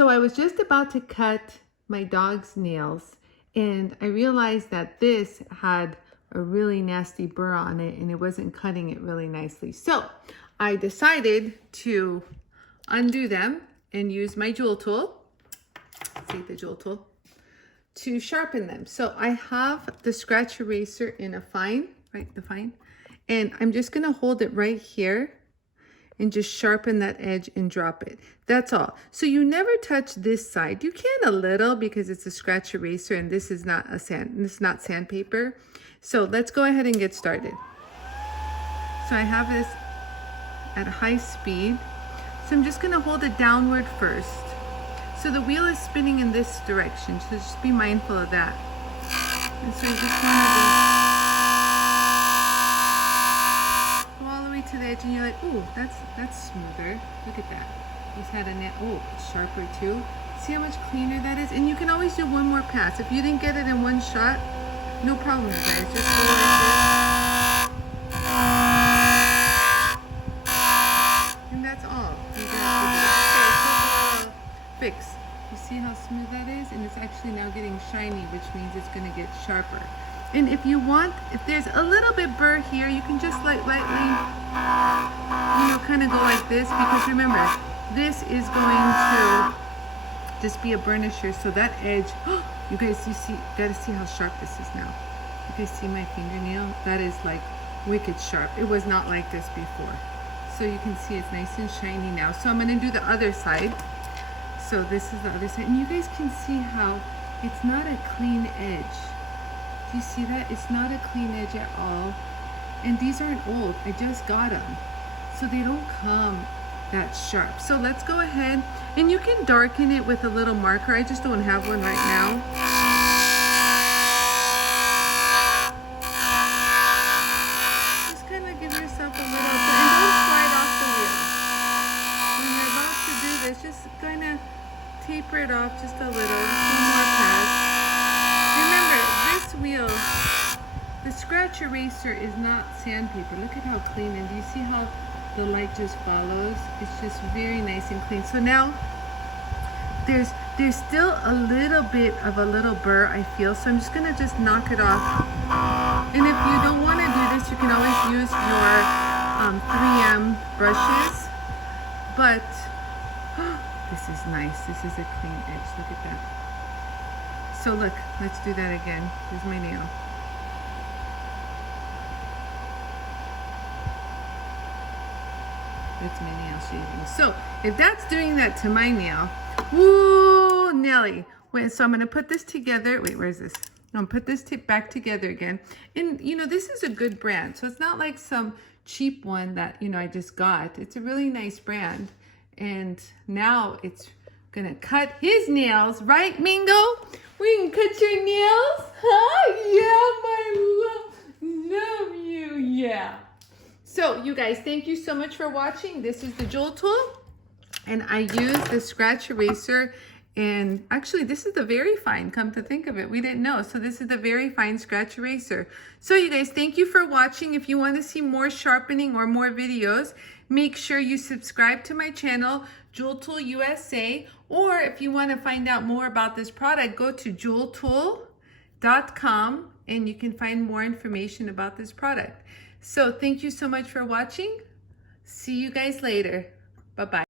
So I was just about to cut my dog's nails and I realized that this had a really nasty burr on it and it wasn't cutting it really nicely. So I decided to undo them and use my jewel tool, see the jewel tool, to sharpen them. So I have the scratch eraser in a fine, right, the fine, and I'm just gonna hold it right here and just sharpen that edge and drop it. That's all. So you never touch this side. You can a little because it's a scratch eraser and this is not sandpaper. So let's go ahead and get started. So I have this at high speed. So I'm just gonna hold it downward first. So the wheel is spinning in this direction, so just be mindful of that. And so you just wanna to the edge and you're like, ooh, that's smoother. Look at that. Just had a net. Oh, it's sharper too. See how much cleaner that is? And you can always do one more pass. If you didn't get it in one shot, no problem, guys. Just go like this. And that's all. You got to fix. You see how smooth that is? And it's actually now getting shiny, which means it's going to get sharper. And if you want, if there's a little bit burr here, you can just like lightly, you know, kind of go like this, because remember, this is going to just be a burnisher. So that edge, you guys, you gotta see how sharp this is now. You guys see my fingernail? That is like wicked sharp. It was not like this before. So you can see it's nice and shiny now. So I'm gonna do the other side. So this is the other side. And you guys can see how it's not a clean edge. Do you see that? It's not a clean edge at all. And these aren't old. I just got them. So they don't come that sharp. So let's go ahead and you can darken it with a little marker. I just don't have one right now. Just kind of give yourself a little, and don't slide off the wheel. When you're about to do this, just kind of taper it off just a little. Just one more pass. Remember, this wheel, the scratch eraser is not sandpaper. Look at how clean, and do you see how the light just follows? It's just very nice and clean. So now there's still a little bit of a little burr, I feel, so I'm just gonna just knock it off. And if you don't want to do this, you can always use your 3M brushes, but this is nice. This is a clean edge. Look at that. So look, let's do that again. Here's my nail. That's my nail shaving. So if that's doing that to my nail, woo, Nelly. Wait, so I'm gonna put this together. Wait, where's this? I'm gonna put this tip back together again. And you know, this is a good brand. So it's not like some cheap one that, you know, I just got. It's a really nice brand. And now it's gonna cut his nails, right, Mingo? We can cut your nails, huh? Yeah, my love you, yeah. So you guys, thank you so much for watching. This is the jewel tool, and I use the scratch eraser, and actually this is the very fine, come to think of it, we didn't know. So this is the very fine scratch eraser. So you guys, thank you for watching. If you want to see more sharpening or more videos, make sure you subscribe to my channel, Jewel Tool USA, or if you want to find out more about this product, go to JOOLTOOL.com and you can find more information about this product. So thank you so much for watching. See you guys later. Bye-bye.